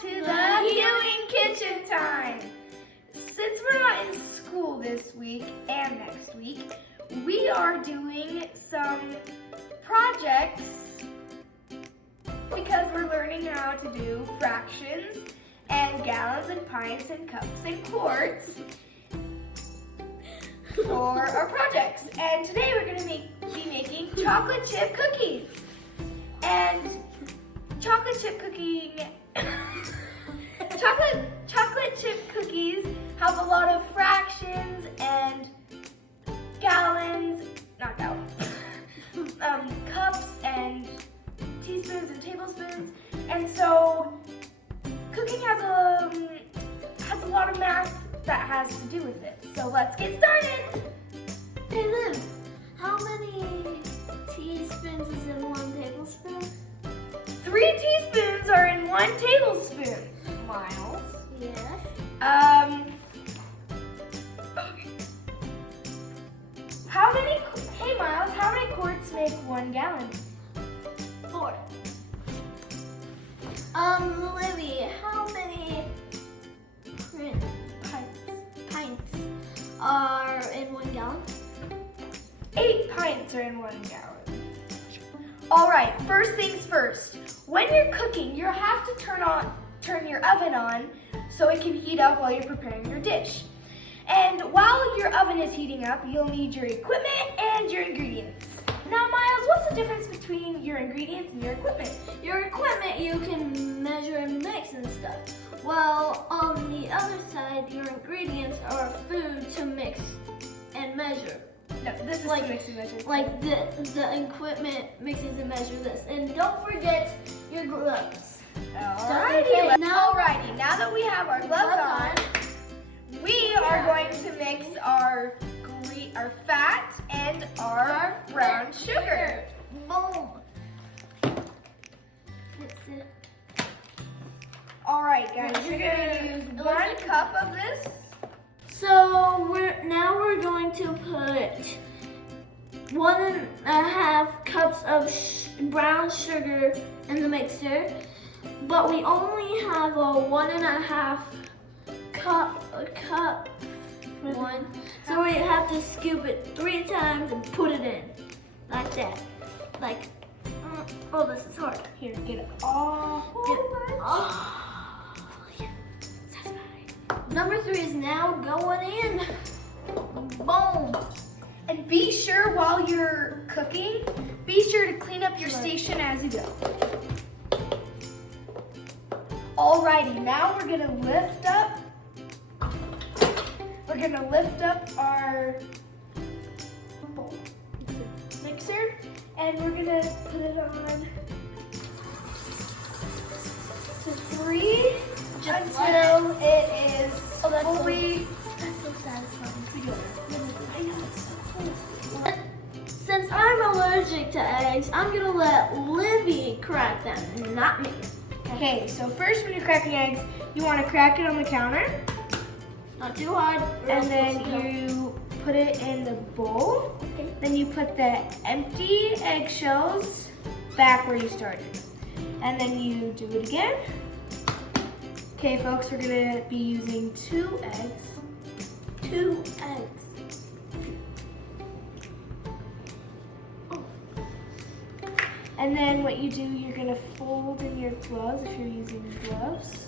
to the Healing Kitchen Time. Since we're not in school this week and next week, we are doing some projects because we're learning how to do fractions and gallons and pints and cups and quarts for our projects. And today we're going to be making chocolate chip cookies. And chocolate chip cookies have a lot of fractions and cups and teaspoons and tablespoons. And so cooking has a lot of math that has to do with it. So let's get started. Hey Liv, how many teaspoons is in 1 tablespoon? 3 teaspoons are in 1 tablespoon. Miles. Yes. Hey Miles, how many quarts make 1 gallon? 4. Livy, how many pints are in 1 gallon? 8 pints are in 1 gallon. All right, first things first. When you're cooking, you have to turn your oven on so it can heat up while you're preparing your dish. And while your oven is heating up, you'll need your equipment and your ingredients. Now, Miles, what's the difference between your ingredients and your equipment? Your equipment you can measure and mix and stuff. Well, on the other side, your ingredients are food to mix and measure. No, this is like mix and measure. Like the equipment mixes and measures this. And don't forget your gloves. Alrighty, now that we have our gloves on, we are going to mix our fat and our brown sugar. Boom. Mix it. Alright guys, you're going to use 1 cup of this. So we're going to put 1.5 cups of brown sugar in the mixer, but we only have a 1.5 cup one, so we have to scoop it 3 times and put it in like that. Like, oh, this is hard. Here, get it all. Number 3 is now going in. Boom. And be sure while you're cooking, be sure to clean up your station as you go. Alrighty, now we're gonna lift up our mixer and we're gonna put it on to 3 until it is fully. That's so satisfying. I know, it's so cool. Since I'm allergic to eggs, I'm gonna let Livy crack them, not me. Okay, so first when you're cracking eggs, you want to crack it on the counter. Not too hard. And then you put it in the bowl. Okay. Then you put the empty eggshells back where you started. And then you do it again. Okay, folks, we're gonna be using 2 eggs. 2 eggs. And then what you do, you're gonna fold in your gloves if you're using gloves.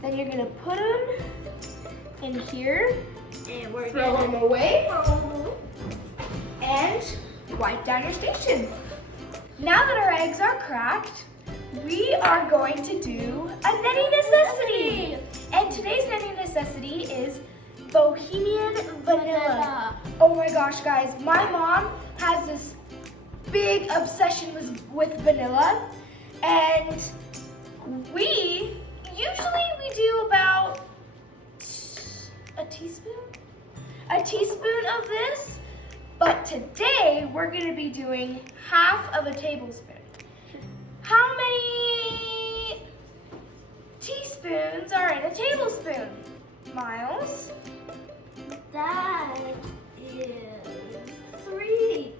Then you're gonna put them in here, And we're throw them away, and wipe down your station. Now that our eggs are cracked, we are going to do a netting necessity. And today's netting necessity is Bohemian Vanilla. Oh my gosh, guys, my mom has this big obsession with vanilla, and we do about a teaspoon of this, but today we're going to be doing half of a tablespoon. How many teaspoons are in a tablespoon, Miles? That is 3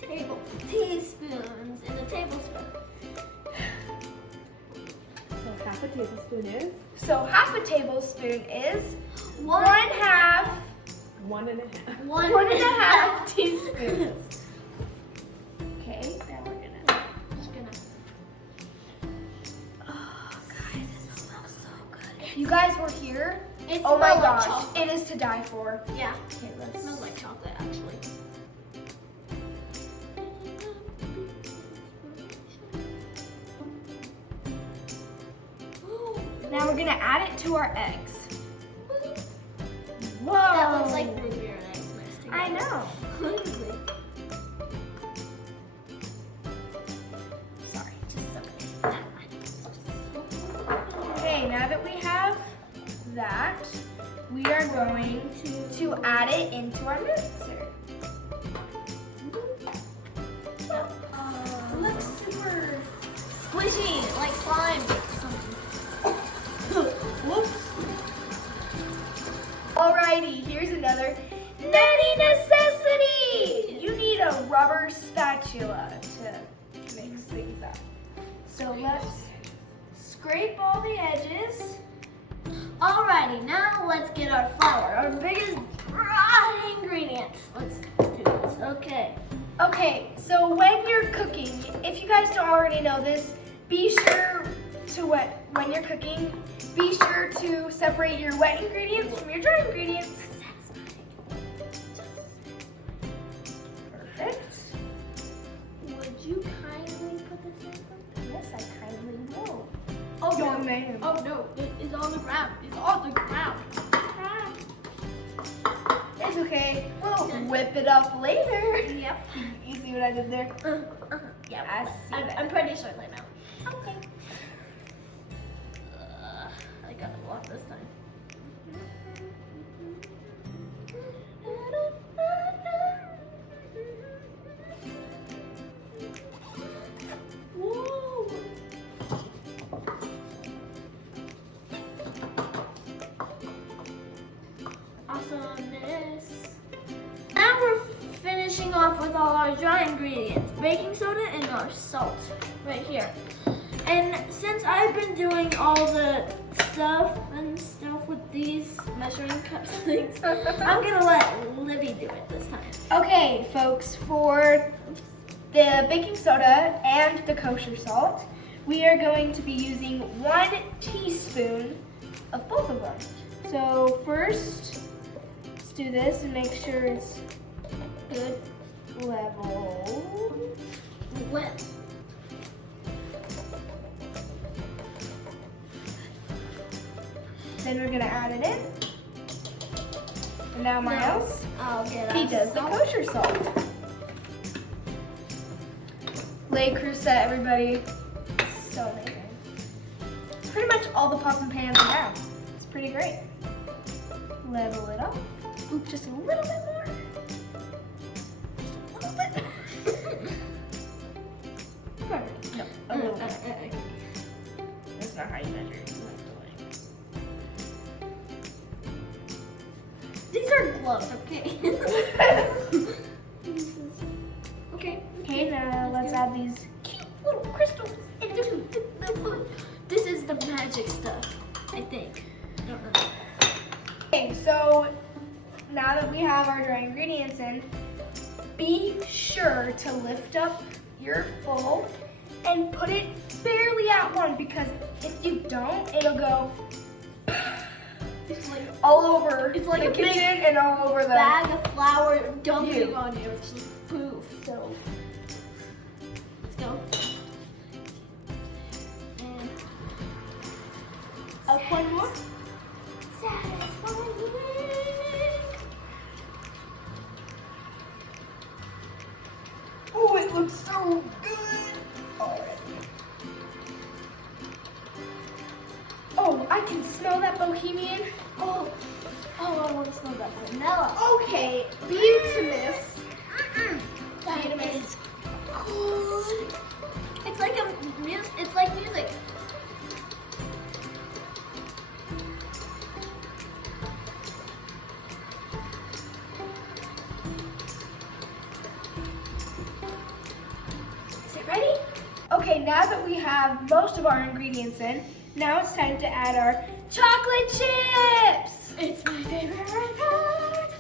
teaspoons in a tablespoon. half a tablespoon is? So half a tablespoon is One half, 1.5. one and a half teaspoons. Okay, now we're Just gonna. Oh, guys, it smells so good. If you guys were here, It oh my smells like gosh, chocolate. it is to die for. Yeah, Okay, it let's. smells like chocolate actually. Now we're gonna add it to our eggs. Whoa! That looks like root beer and eggs mixed together. I know. Sorry, just so. Okay, now that we have that, we are going to add it into our mixer. It looks super Squishy, like slime. Whoops. Alrighty, here's another nutty necessity. You need a rubber spatula to mix things up. So let's scrape all the edges. Alrighty, now let's get our flour, our biggest ingredient. Let's do this. Okay. Okay, so when you're cooking, if you guys don't already know this, be sure to when you're cooking, be sure to separate your wet ingredients from your dry ingredients. Perfect. Would you kindly put this in? Yes, I kindly will. Oh Your no. man. Oh no, it's on the ground. It's on the ground. It's okay. We'll whip it up later. Yep. You see what I did there? Yeah, I see that. I'm pretty sure they know. Okay. I got it off this time. Whoa. Awesomeness. Now we're finishing off with all our dry ingredients, baking soda and our salt right here. And since I've been doing all the stuff with these measuring cups things, I'm gonna let Livy do it this time. Okay, folks, for the baking soda and the kosher salt, we are going to be using 1 teaspoon of both of them. So first, let's do this and make sure it's good level. With Then we're gonna add it in. And now Miles, I'll get he us does the some. kosher salt. Lay Crusette, everybody. So amazing. Pretty much all the pots and pans we have. It's pretty great. Level it up. Oop, just a little bit more. Just a little bit. Perfect. No, a little bit. That's not how you measure it. You have to These are gloves, okay? Okay. Okay, now let's add these Cute little crystals into the food. This is the magic stuff, I think. I don't know. Okay, so now that we have our dry ingredients in, be sure to lift up your bowl and put it barely at one, because if you don't, it'll go It's like all over It's like the a big kitchen and all over the bag of flour dumping You. on you. It's just poof. So let's go. And up one more. Satisfying. Oh, it looks so good already. Oh, I can smell that bohemian. Oh, I want to smell that vanilla. Okay, Beautimus. That Beautimus. is good. It's like it's like music. Is it ready? Okay, now that we have most of our ingredients in, Now it's time to add our chocolate chips. It's my favorite part.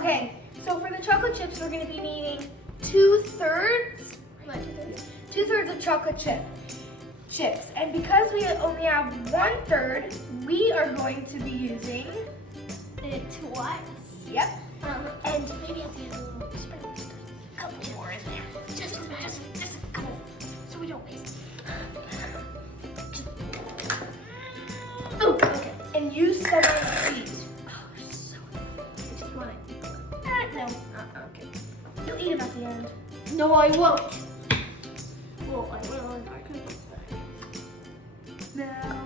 Okay, so for the chocolate chips, we're gonna be needing 2/3 of chocolate chips. And because we only have 1/3, we are going to be using it twice. Yep. And maybe at the end a little sprinkle stuff. A couple more in there. Just a couple, so we don't waste. Oh, okay. And use some of these. Oh, they're so good. Just want it. No. Okay. You'll eat them at the end. No, I won't. Well, I will in our cookies. Now.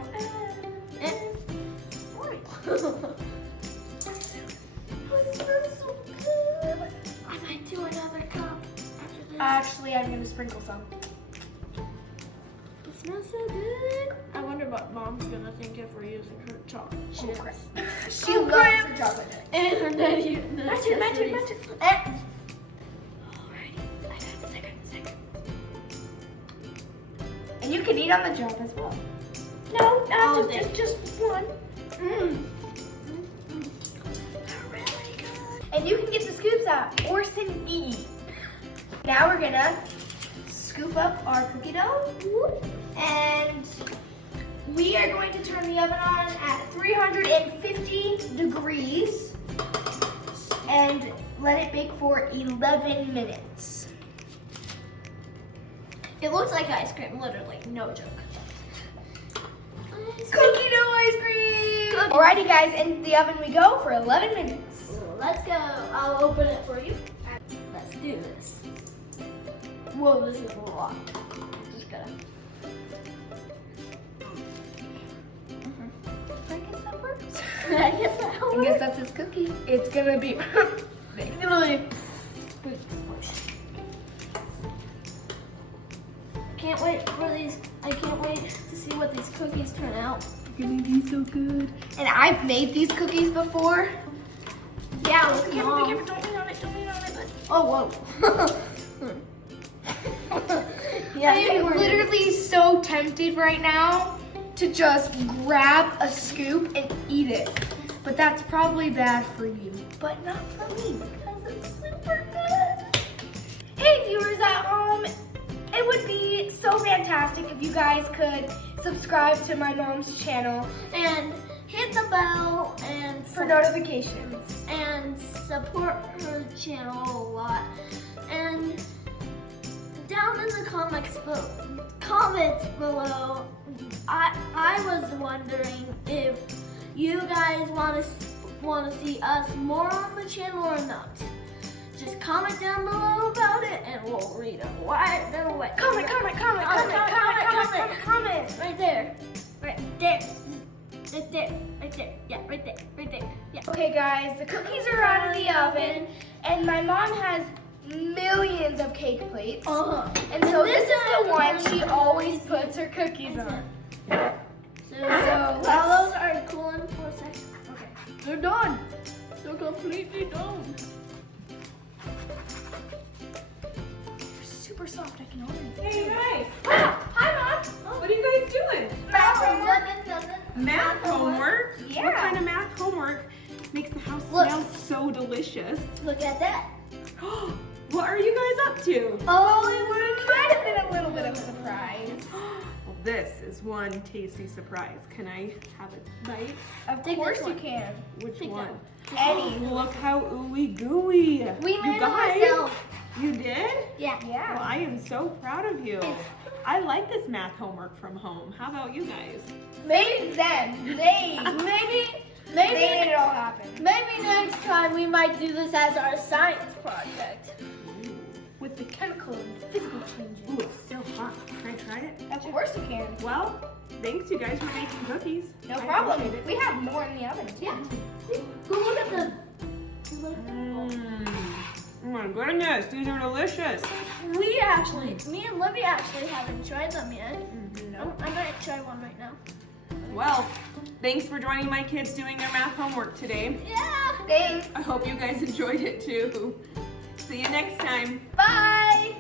It smells so good. I might do another cup after this. Actually, I'm gonna sprinkle some. It smells so good. I wonder what Mom's gonna think if we're using her chocolate chips. She loves her chocolate chips. And her nutty. Magic. Alrighty, I got the second. And you can eat on the job as well. No, All not day. just one. Mmm. They're really good. And you can get the scoops at Orson E. Now we're gonna scoop up our cookie dough. And we are going to turn the oven on at 350 degrees and let it bake for 11 minutes. It looks like ice cream, literally, no joke. Cookie dough ice cream! Alrighty guys, in the oven we go for 11 minutes. Let's go. I'll open it for you. Let's do this. Whoa, this is a lot. Just gotta. I guess that works. I guess that I guess that's his cookie. It's gonna be literally. Can't wait for these. I can't wait to see what these cookies turn out. They're gonna be so good. And I've made these cookies before. Yeah, with Be careful, Mom. don't lean on it, but. Oh, whoa. Yeah, I'm literally so tempted right now to just grab a scoop and eat it. But that's probably bad for you. But not for me because it's super good. Hey viewers at home, it would be so fantastic if you guys could subscribe to my mom's channel And hit the bell and for notifications. and support her channel a lot. And down in the comments below, I was wondering if you guys want to see us more on the channel or not. Just comment down below about it, and we'll read them right away. Comment. Right there. Right there. Yeah, right there. Yeah. Okay guys, the cookies are out of the oven and my mom has millions of cake plates. And so this is the one she always puts her cookies on. So let's- while those are cooling for a second. Okay. They're done. They're completely done. They're super soft, I can already. Hey guys, Hi Mom! what are you guys doing? Math homework. Math homework? Yeah. What kind of math homework makes the house Look. smell so delicious? Look at that. What are you guys up to? Oh, it would have kind of been a little bit of a surprise. Well, this is one tasty surprise. Can I have a bite? Of Take course this you one. can. Which Take one? Any. Look how ooey gooey. We You made it guys, ourselves. You did? Yeah. Well, Yeah. I am so proud of you. I like this math homework from home. How about you guys? Maybe them. They made it all happen. Maybe next time we might do this as our science project. With the chemical and physical changes. Ooh, it's still hot. Can I try it? Of course you can. Well, thanks you guys for making cookies. No I problem. appreciate it. We have more in the oven. Yeah. See? Go look at the. Oh my goodness, these are delicious. Me and Libby actually haven't tried them yet. I might try one right now. Well, thanks for joining my kids doing their math homework today. Yeah. Thanks. I hope you guys enjoyed it too. See you next time. Bye.